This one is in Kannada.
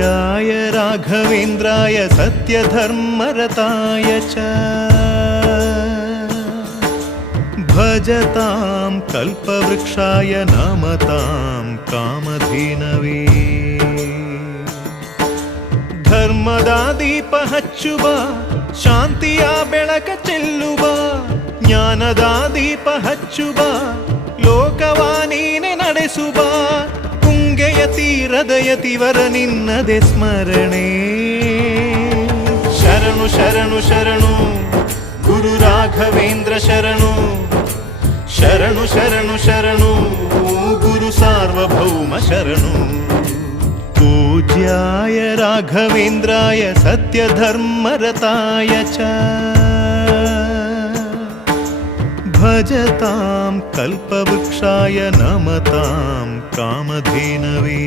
पूज्याय राघवेन्द्राय सत्यधर्मरताय च भजतां कल्पवृक्षाय नमतां कामधेनवे ಧರ್ಮದ ದೀಪ ಹಚ್ಚುವ ಶಾಂತಿಯ ಬೆಳಕ ಚೆಲ್ಲುವ ಜ್ಞಾನದ ದೀಪ ಹಚ್ಚುವ ಲೋಕವ ನೀನೆ ನಡೆಸುವ ತುಂಗೆಯ ತೀರದ ಯತಿವರ ನಿನ್ನದೆ ಸ್ಮರಣೆ ಶರಣು ಶರಣು ಶರಣು ಗುರು ರಾಘವೇಂದ್ರ ಶರಣು ಶರಣು ಶರಣು ಶರಣು ಗುರು ಸಾರ್ವಭೌಮ ಶರಣು पूज्याय राघवेन्द्राय सत्यधर्मरताय च भजतां कल्पवृक्षाय नमतां कामधेनवे